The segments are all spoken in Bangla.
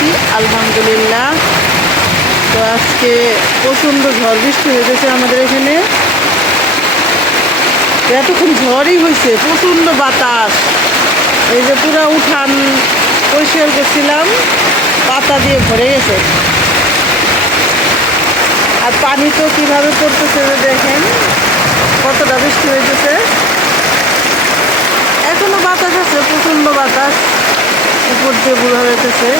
আছি, আলহামদুলিল্লাহ। তো আজকে প্রচণ্ড ঝড় বৃষ্টি হয়েছে আমাদের এখানে। এতক্ষণ ঝড়ই হয়েছে প্রচণ্ড বাতাস। এই যে পুরো উঠান পরিষ্কার করছিলাম, পাতা দিয়ে ভরে গেছে। আর পানি তো কীভাবে পড়তেছে দেখেন, কতটা বৃষ্টি হয়েছে এখনও বাতাস আছে, প্রচণ্ড বাতাস। উপর দিয়ে বুড়া হইতেছে।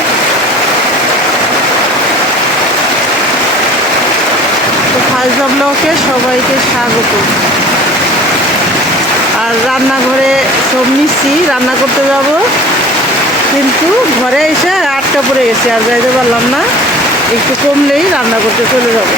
তো ফার্স্ট ব্লকে সবাইকে স্বাগত। আর রান্নাঘরে সব নিচ্ছি, রান্না করতে যাব। কিন্তু ঘরে এসে আটটা পড়ে গেছি, আর যাইতে পারলাম না। একটু কমলেই রান্না করতে চলে যাব।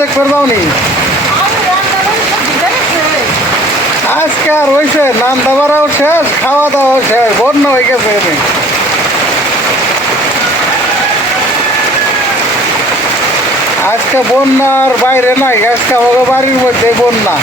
দেখ পারবাওনি আজকে আর হয়েছে নাম দাবারাও শেষ খাওয়া দাওয়াও শেষ, বন্য হয়ে গেছে আজকে বন্যার বাইরে নাই, আজকে বাড়ির মধ্যে বন্যা।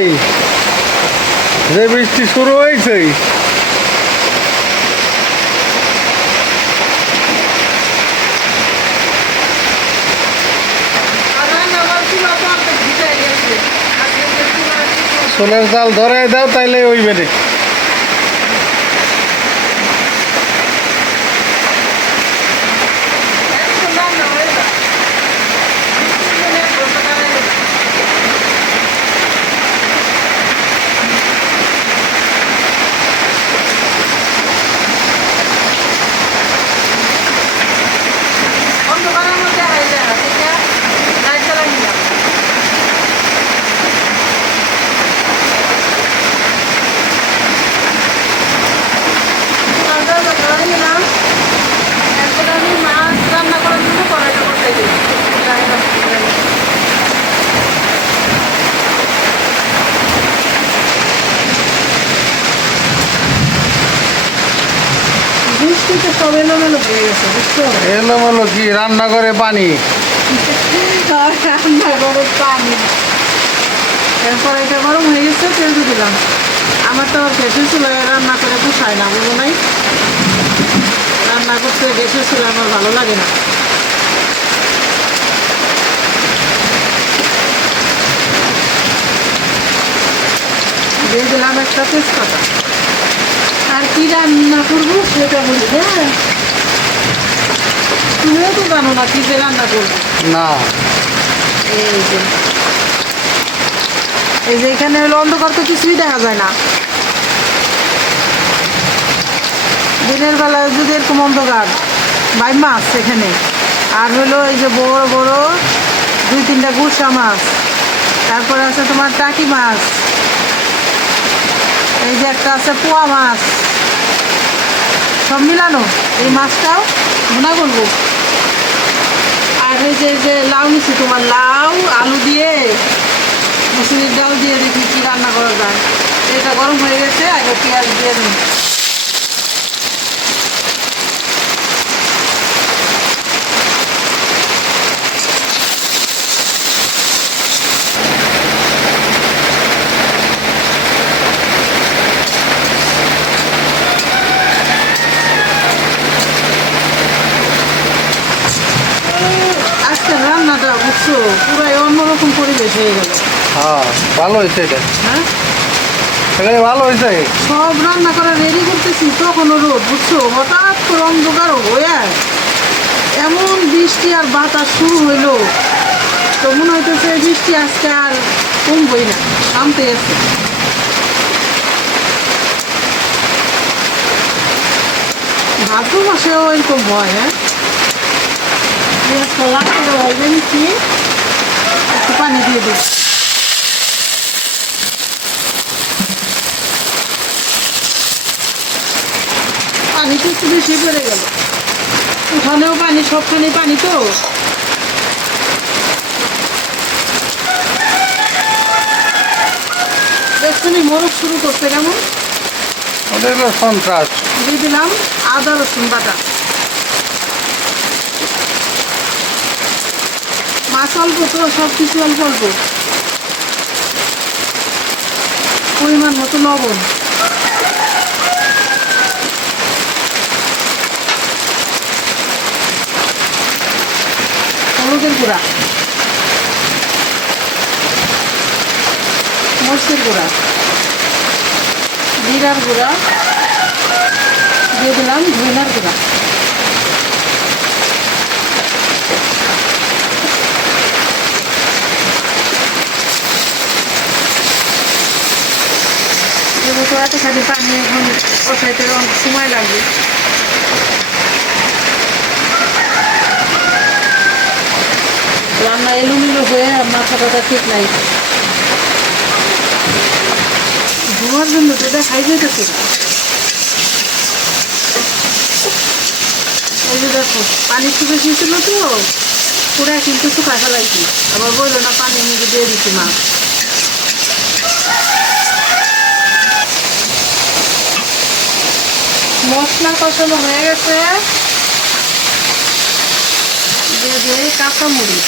যাবেই যে বৃষ্টি শুরু হয়েছে। সোনার জাল ধরে দাও তাইলে ওই বেড়ে বৃষ্টিতে সব এলোমেলো হয়ে গেছে বুঝছ? এলোমেলো কি? রান্না করে পানি? রান্না করে পানি। এরপর এটা গরম হয়ে গেছে তেল দিয়ে দিলাম। আমার তো গ্যাসের চুলায় রান্না করে পোষায় না বুঝো নাই? রান্না করতে গ্যাসের চুলা আমার ভালো লাগে না। দিয়ে দিলাম একটা তেজপাতা। আর কি রান্না করব সেটা বলি হ্যাঁ? তুমিও তো জানো না কি রান্না করব। না। এই যে। এই যে এখানে হলো অন্ধকার তো কিছুই দেখা যায় না। দিনের বেলা যদি এরকম অন্ধকার বাই মাছ এখানে। আর হলো এই যে বড় বড় দুই তিনটা গুসা মাছ। তারপরে আছে তোমার টাকি মাছ। এই যে একটা আছে পোয়া মাছ। সব মিলানো? এই মাছটাও ভুনা করব। আর এই যে যে লাউ নিচ্ছি তোমার লাউ, আলু দিয়ে, মুসুরির ডাল দিয়ে দেখি কী রান্না করা যায়। এটা গরম হয়ে গেছে, আগে পেঁয়াজ দিয়ে দিন আজকে রান্নাটা বুঝছ পুরাই অন্যরকম পরিবেশ হয়ে গেল। হ্যাঁ ভালো হয়েছে এটা। হ্যাঁ? এখানে ভালো হয়েছে। সব রান্না করা রেডি করতেছি তখনও রোদ বুঝছ? হঠাৎ করে অন্ধকার হয়ে এমন বৃষ্টি আর বাতাস শুরু হইল। তো মনে হইতেছে বৃষ্টি আজকে আর কমবই না নামতে আছে। ভাদ্র মাসেও এরকম হয় হ্যাঁ? হয় একটু পানি দিয়ে পানি তো একটু বেশি পড়ে গেল। উঠানেও পানি সবখানে পানি তো। দেখছেন মোরগ শুরু করতে কেমন? ওদের সন্ত্রাস দিয়ে দিলাম আদা রসুন বাটা। মাছ অল্প তো সব কিছু অল্প অল্প। পরিমাণ মতো লবণ। হলুদের গুঁড়া। মরিচের গুঁড়া। জিরার গুঁড়া। দিয়ে দিলাম ধইনার গুঁড়া। যেহেতু এতখানি পানি এখন বসাইতে অনেক সময় লাগবে। রান্না এলোমেলো হয়ে মাথা টাথা ঠিক নাই। ধোয়ার জন্য তো দেখাই যেতেছে এই যে দেখো পানি একটু বেশি ছিল তো পুরা কিন্তু শুকাই ফেলাইছি। আবার বলল না পানি মধ্যে দিয়ে দিচ্ছি মাছ মশলা কষানো হয়ে গেছে। দিয়ে দিয়ে কাঁচামরিচ।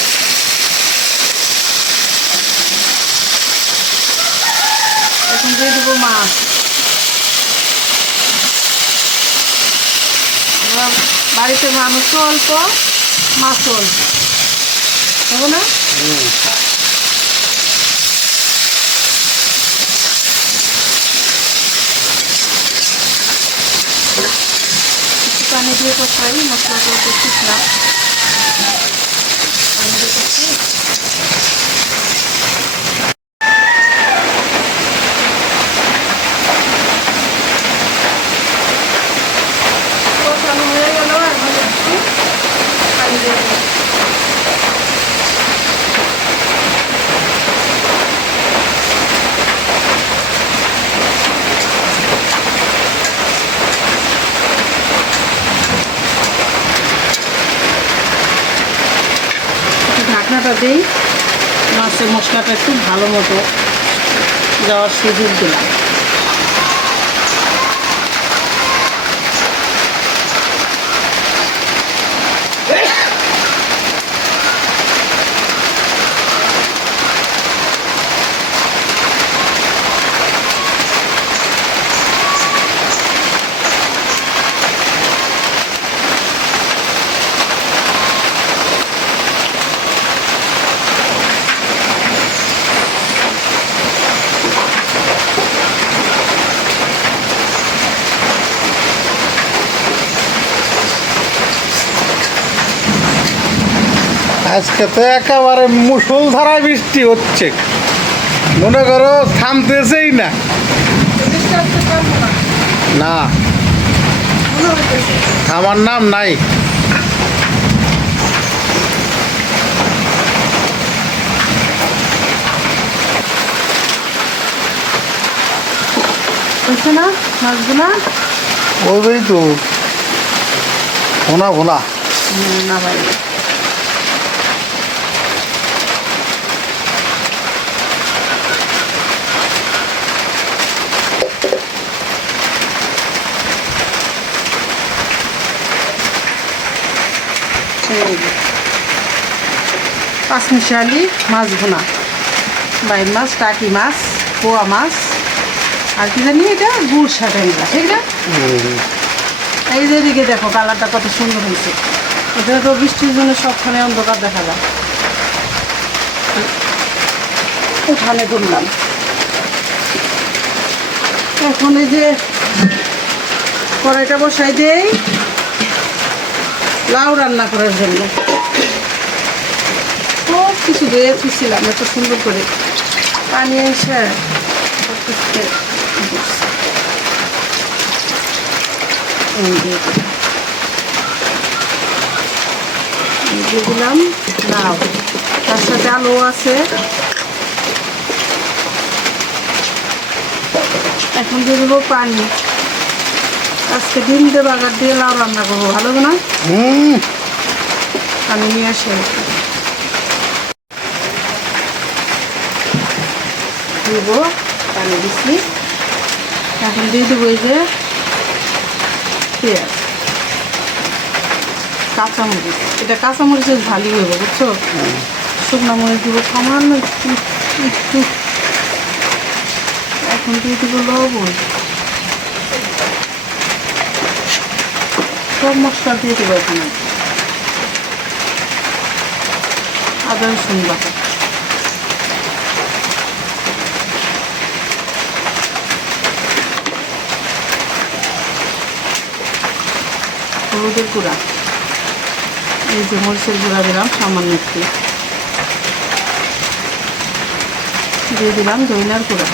এখন দিয়ে দেবো মাছ। বাড়িতে মানুষ অল্প মাছ অল্প। না? পানি দিয়ে কষাই মশলাটা একটু শুকনা পানি দিয়ে কষাই কষানো হয়ে গেল এখন একটু পানি দিয়ে দেবো। একটু ঢাকনাটা দিই মাছের মশলাটা একটু ভালো মতো যাওয়ার সুযোগ দিলাম। আজকে তো একেবারে মুসলধারা বৃষ্টি হচ্ছে। মনে করো থামতেছেই না। না। থামার নাম নাই। ওই তো। ভোনা হুম, না ভাই। পাঁচমিশালি মাছ ভুনা। বাইর মাছ টাকি মাছ পোয়া মাছ আর কি জানি এটা? গুড় সাথে ঠিক না? এই যে এদিকে দেখো কালারটা কত সুন্দর হয়েছে। এটা তো বৃষ্টির জন্য সবখানে অন্ধকার দেখা যায়। উঠানে করলাম এখন এই যে কড়াইটা বসাই দেই। লাউ রান্না করার জন্য। সব কিছু ধুয়ে ফিরছিলাম এত সুন্দর করে। পানি এসে দিলাম লাউ। তার সাথে আলু আছে। এখন দিয়ে দেবো পানি। আজকে ডিম দিয়ে বাগার দিয়ে লাউ রান্না করব ভালো না? হুম। পানি নিয়ে আসি। দিব পানি দিচ্ছি এখন দিয়ে দেবো এই যে পেঁয়াজ। কাঁচামরিচ। এটা কাঁচামরিচের ঝালি হইব বুঝছ? শুকনো মরিচ দিব সামান্য একটু একটু। এখন দিয়ে দিব লবণ। সব মশলা দিয়ে দেবো এখানে। আদা রসুন বাটা। হলুদের গুঁড়া। এই যে মরিচের গুঁড়া দিলাম, সামান্য একটু। দিয়ে দিলাম দইনার গুঁড়া।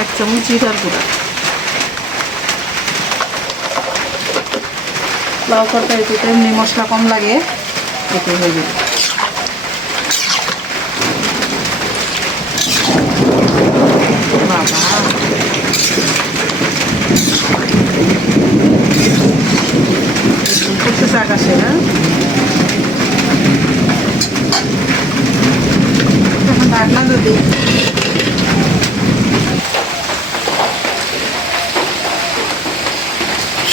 এক চামচ জিরার গুঁড়া। লাউ তরকারিতে এমনি মশলা কম লাগে এটি হয়ে যাবে। আকাশে না এখন ঢাকনা যদি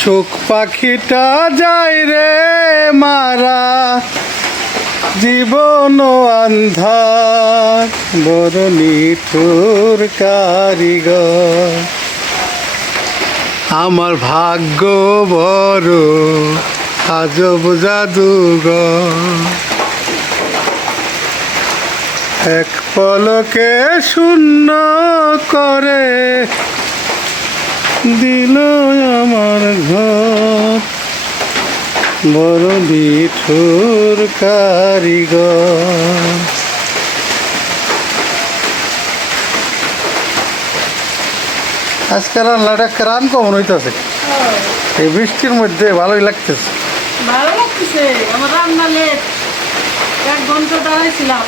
শোক পাখিটা যায় রে মারা। জীবন আন্ধার, বড় নিঠুর কারিগর। আমার ভাগ্য বড়, আজব জাদুঘর। এক পলকে শূন্য করে দিল আমার ঘর। বড় বিঠুর কারিগর। আজকে রান্নাটা ক্রান কমন হইতেছে। এই বৃষ্টির মধ্যে ভালোই লাগতেছে। ভালো লাগতেছে। আমার রান্না লেট এক ঘণ্টা দাঁড়াইছিলাম।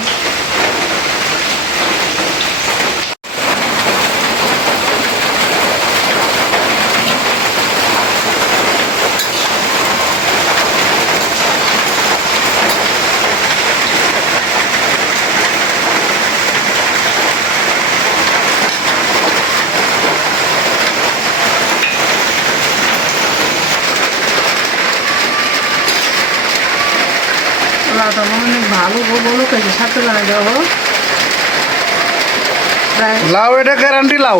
হয় ভালো বলো কেজি সাথে লাউ এটা গ্যারান্টি লাউ।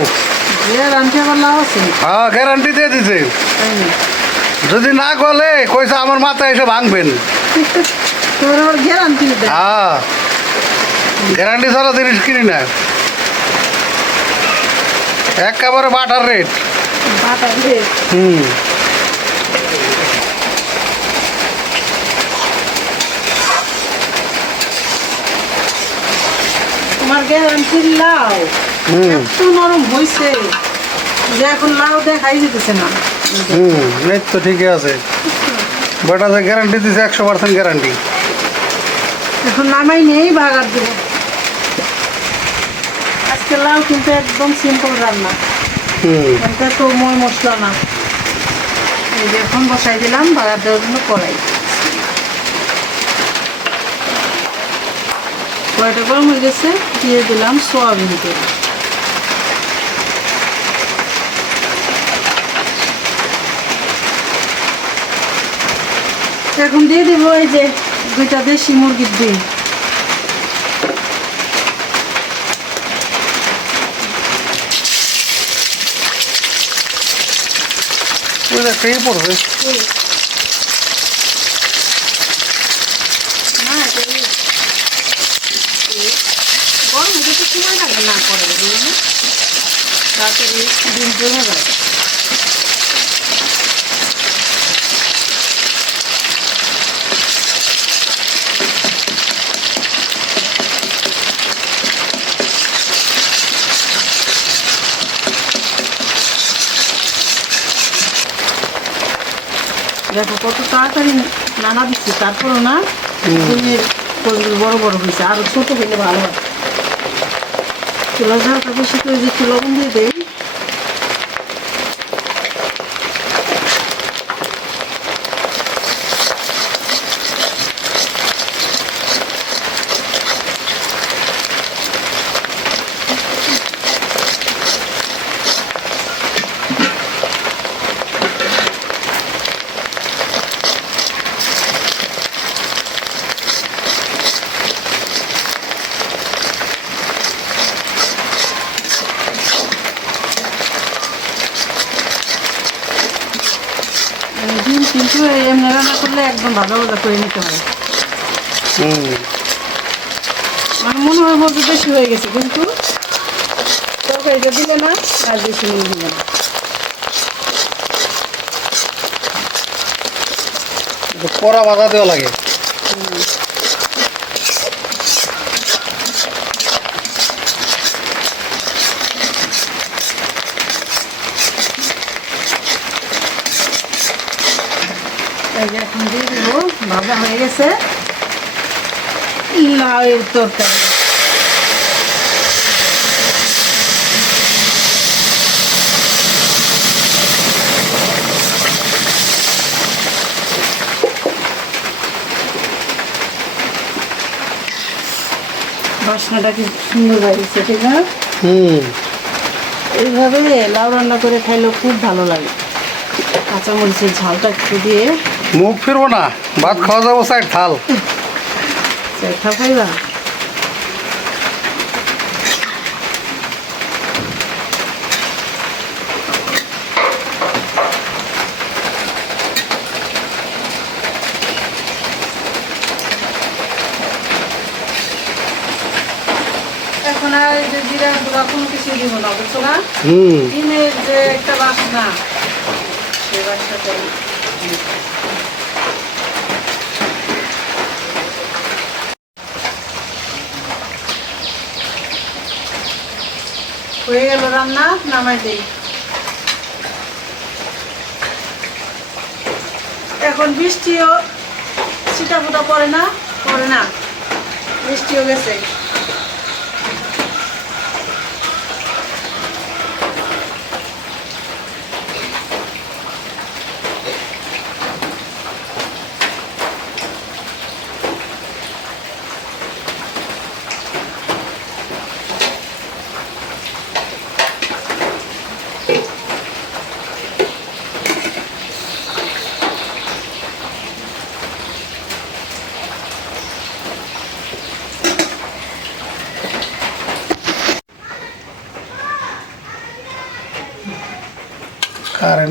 যে রাঁধতে আবার লাউ আছে? হ্যাঁ গ্যারান্টি দিয়ে দিছে। যদি না গলে কইসা আমার মাথায় এসে ভাঙবেন। গ্যারান্টি হ্যাঁ। গ্যারান্টি ছাড়া জিনিস কিনি না। একেবারে বাটার রেট বাটা দিয়ে হুম। গ্যারান্টির লাউ। এত নরম হয়েছে যে এখন লাউ দেখাই যেতেছে না। হুম এই তো ঠিকই আছে। বাট আছে গ্যারান্টি দিছে একশো পার্সেন্ট গ্যারান্টি এখন নামাই নেই বাগার দেব আজকে লাউ কিন্তু একদম সিম্পল রান্না। তো মই মশলা না। এই যে এখন বসাই দিলাম বাগার দেওয়ার জন্য কড়াই। কড়াইটা গরম হয়ে গেছে দিয়ে দিলাম সোয়াবিন তেল। এখন দিয়ে দিব এই যে দুইটা দেশি মুরগির ডিম। একটা ইয়ে পড়বে বেশি সময় লাগে না করে তাড়াতাড়ি ডিম জমে দেখো কত তাড়াতাড়ি নানা দিচ্ছি তারপরেও না বড় বড় হয়েছে আর ছোট হইলে ভালো হয়। চুলা ঝালটা বেশি করে একটু লবণ দিয়ে দেয় এই ডিম কিন্তু এমনি রান্না করলে একদম ভাজা ভাজা করে নিতে হয় হুম আমার মনে হয় মধ্যে বেশি হয়ে গেছে কিন্তু তরকারিটা দিলে না আর বেশি নুন দিলে না। কড়া বাধা দেওয়া লাগে। এখন দিয়ে দেবো ভাজা হয়ে গেছে। লাউয়ের তরকারি বাসনাটা কি সুন্দর ঠিক না? হুম। এইভাবে লাউ রান্না করে খাইলেও খুব ভালো লাগে। কাঁচামরিচের ঝালটা একটু দিয়ে। মুখ ফিরবো না ভাত খাওয়া যাব সাইড থাল। চেখা পাইবা? এখন আর যে জিরা গুঁড়া কোনো কিছু দিব না বুঝছ না? হুম। ডিমের যে একটা বাসনা সেই বাসনাটাই। হয়ে গেল রান্না, নামাই দেই। এখন বৃষ্টিও ছিটা ফুটা পড়ে না? পরে না। বৃষ্টিও গেছে।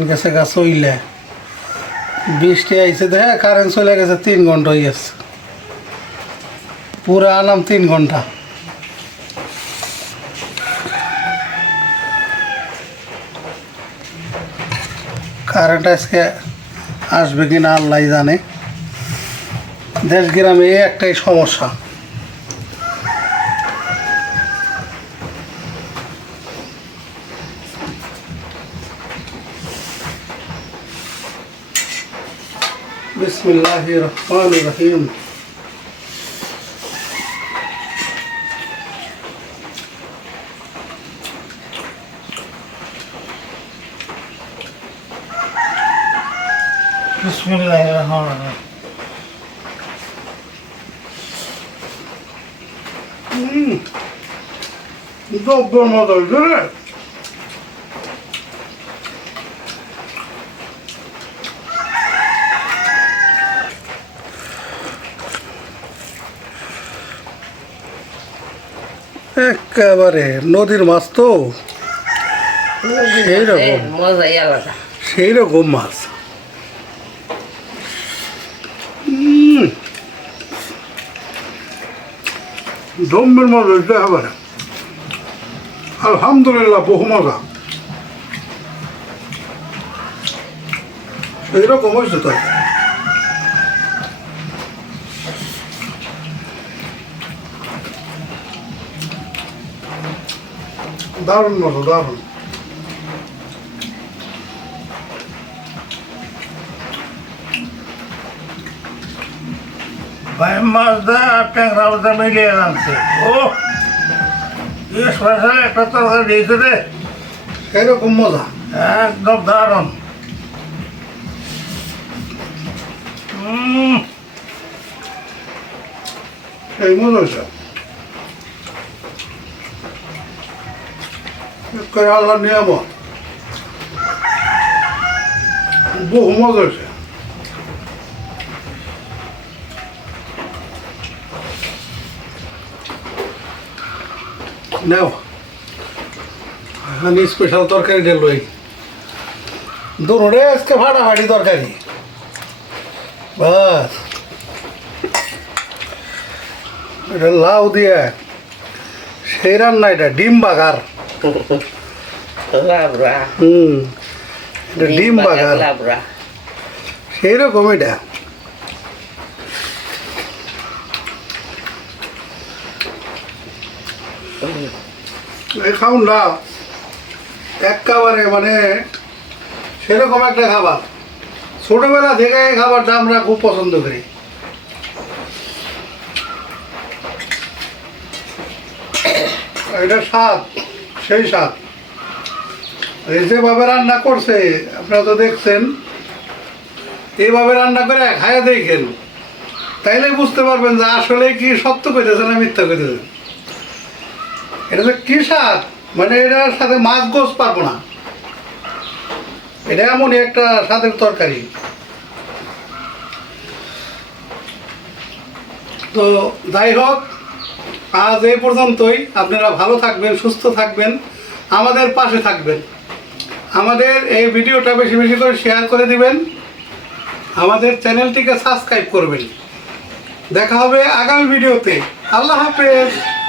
কারেন্ট গেছে গা চইলে বৃষ্টি আইছে দেখে কারেন্ট চলে গেছে, তিন ঘণ্টা হয়ে গেছে। পুরো আনাম তিন ঘণ্টা। কারেন্ট আজকে আসবে কিনা আল্লাহ জানে। দেশ গ্রামে একটাই সমস্যা। بسم الله الرحمن الرحيم بسم الله الرحمن الرحيم Mmm, it's all good. একেবারে নদীর মাছ তো? সেই রকম সেই রকম মাছ। জম্মের মজা হয়েছে একেবারে আলহামদুলিল্লাহ বহু মজা। সেই রকম হয়েছে তো দারুণ মজা দারুণ। মাছটা ট্যাংরা মাছটা মিলিয়ে আনছে। ও স্পেশাল একটা তরকারি দিয়েছে রে। এরকম মজা। একদম দারুণ। এই মজা করে আল্লাহ নিয়ামত। বহু মজা হয়েছে। নাও। আমি স্পেশাল তরকারিটা লই। দুটোরে আজকে ফাটাফাটি তরকারি। বাস। এটা লাউ দিয়ে সেই রান্না এটা ডিম বাগার। লাবড়া। হুম এটা ডিম বাগার লাবড়া। সেই রকম এটা। এই খাউনটা একেবারে মানে সেরকম একটা খাবার। ছোটবেলা থেকে এই খাবারটা আমরা খুব পছন্দ করি। এটা স্বাদ, সেই স্বাদ। এই যেভাবে রান্না করছে, আপনারা তো দেখছেন, এইভাবে রান্না করে এক খায়া দেখেন তাইলে বুঝতে পারবেন যে আসলে কি সত্য কইতেছে না মিথ্যা কইতেছে। এটা যে কি স্বাদ? মানে এটার সাথে মাছ গোস পারব না। এটা এমনই একটা স্বাদের তরকারি। তো যাই হোক আজ এ পর্যন্তই। আপনারা ভালো থাকবেন, সুস্থ থাকবেন, আমাদের পাশে থাকবেন। আমাদের এই ভিডিওটা বেশি বেশি করে শেয়ার করে দিবেন। আমাদের চ্যানেলটিকে সাবস্ক্রাইব করবেন। দেখা হবে আগামী ভিডিওতে। আল্লাহ হাফেজ।